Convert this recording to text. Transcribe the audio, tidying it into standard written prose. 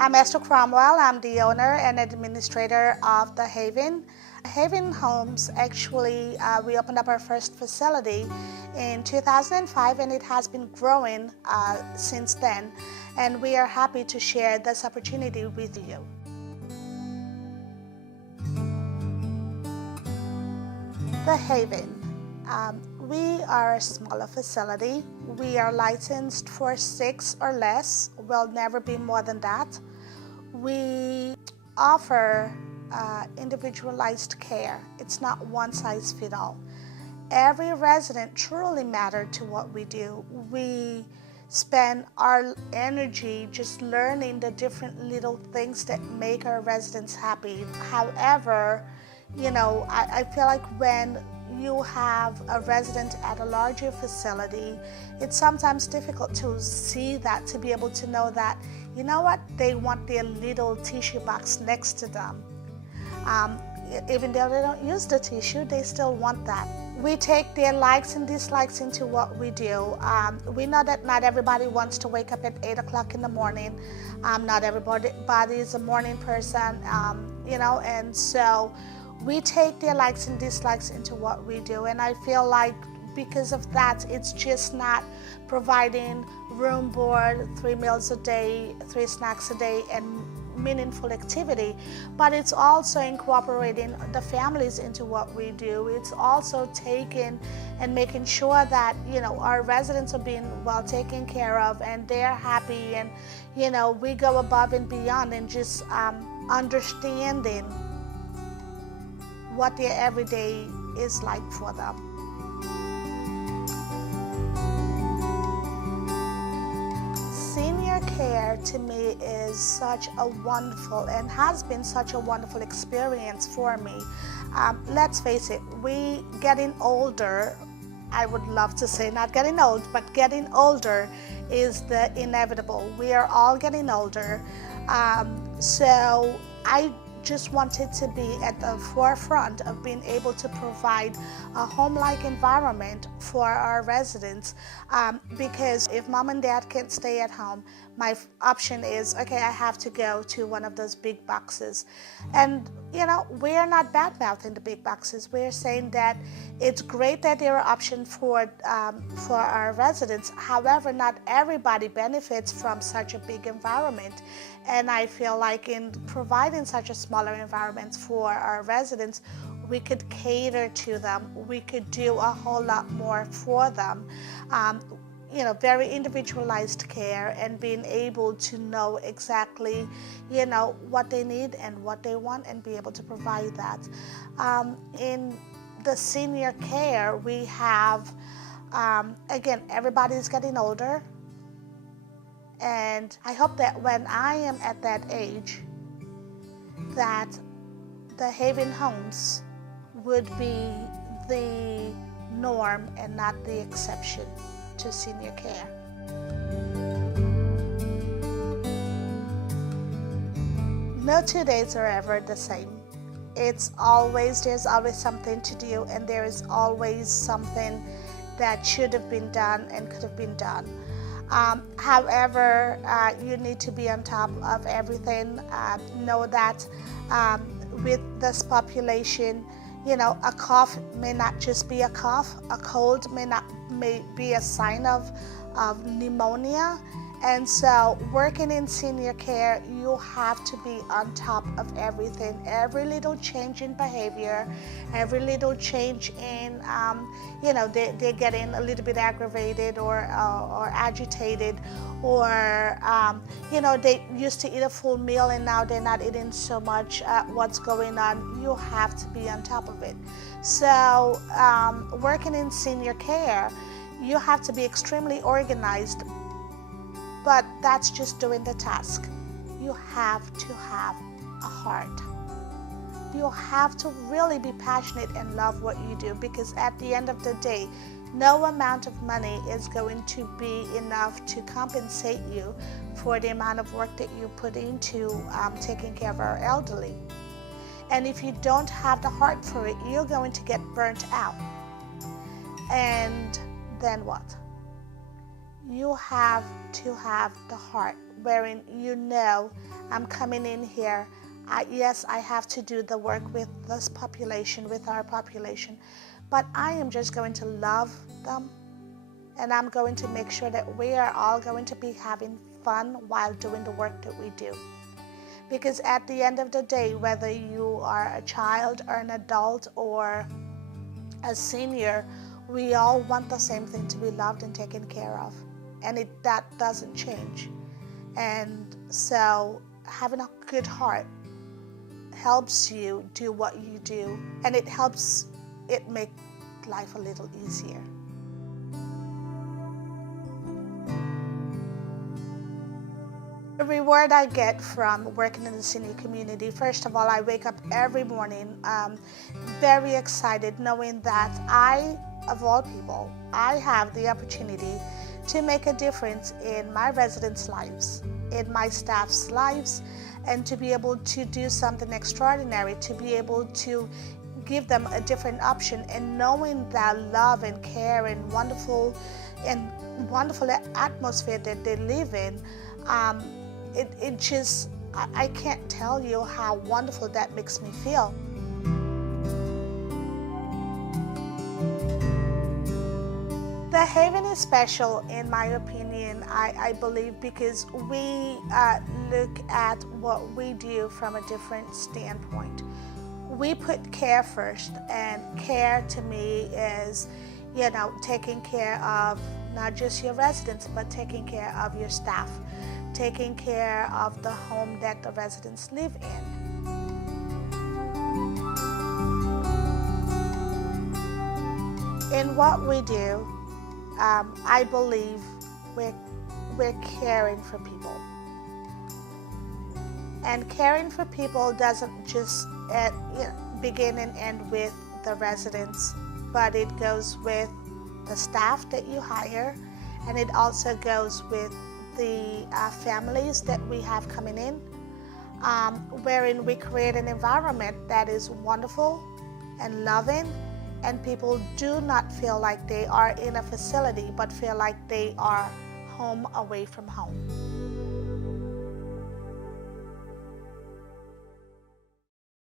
I'm Esther Cromwell. I'm the owner and administrator of The Haven. Haven Homes, actually, we opened up our first facility in 2005, and it has been growing since then. And we are happy to share this opportunity with you. The Haven. We are a smaller facility. We are licensed for 6 or less. We'll never be more than that. We offer individualized care. It's not one size fits all. Every resident truly matters to what we do. We spend our energy just learning the different little things that make our residents happy. However, I feel like when you have a resident at a larger facility, it's sometimes difficult to see that, to be able to know that, you know what, they want their little tissue box next to them. Even though they don't use the tissue, they still want that. We take their likes and dislikes into what we do. We know that not everybody wants to wake up at 8 o'clock in the morning. Not everybody is a morning person, and so we take their likes and dislikes into what we do. And I feel like because of that, it's just not providing room, board, 3 meals a day, 3 snacks a day, and meaningful activity, but it's also incorporating the families into what we do. It's also taking and making sure that, our residents are being well taken care of and they're happy, and, we go above and beyond and just understanding what their everyday is like for them. Senior care to me is such a wonderful, and has been such a wonderful experience for me. Let's face it, we getting older, I would love to say not getting old, but getting older is the inevitable. We are all getting older. So I just wanted to be at the forefront of being able to provide a home-like environment for our residents, because if mom and dad can't stay at home, my option is, okay, I have to go to one of those big boxes. And we're not bad-mouthing the big boxes. We're saying that it's great that there are options for our residents. However, not everybody benefits from such a big environment. And I feel like in providing such a smaller environment for our residents, we could cater to them. We could do a whole lot more for them. Very individualized care, and being able to know exactly, what they need and what they want, and be able to provide that. In the senior care, we have, again, everybody's getting older. And I hope that when I am at that age, that the Haven Homes would be the norm and not the exception to senior care. No 2 days are ever the same. There's always something to do, and there is always something that should have been done and could have been done. However, you need to be on top of everything. Know that with this population, a cough may not just be a cough. A cold may be a sign of pneumonia. And so working in senior care, you have to be on top of everything. Every little change in behavior, every little change in, they're getting a little bit aggravated or agitated, or, they used to eat a full meal and now they're not eating so much. What's going on? You have to be on top of it. So working in senior care, you have to be extremely organized. But that's just doing the task. You have to have a heart. You have to really be passionate and love what you do, because at the end of the day, no amount of money is going to be enough to compensate you for the amount of work that you put into taking care of our elderly. And if you don't have the heart for it, you're going to get burnt out. And then what? you have to have the heart wherein you know, I'm coming in here. Yes, I have to do the work with this population, with our population, but I am just going to love them, and I'm going to make sure that we are all going to be having fun while doing the work that we do. Because at the end of the day, whether you are a child or an adult or a senior, we all want the same thing, to be loved and taken care of. And that doesn't change. And so having a good heart helps you do what you do, and it helps it make life a little easier. The reward I get from working in the senior community, first of all, I wake up every morning very excited, knowing that of all people, I have the opportunity to make a difference in my residents' lives, in my staff's lives, and to be able to do something extraordinary, to be able to give them a different option, and knowing that love and care and wonderful atmosphere that they live in. It just, I can't tell you how wonderful that makes me feel. The Haven is special, in my opinion, I believe, because we look at what we do from a different standpoint. We put care first, and care to me is, taking care of not just your residents, but taking care of your staff, taking care of the home that the residents live in. In what we do, I believe we're caring for people. And caring for people doesn't just begin and end with the residents, but it goes with the staff that you hire, and it also goes with the families that we have coming in, wherein we create an environment that is wonderful and loving, and people do not feel like they are in a facility, but feel like they are home away from home.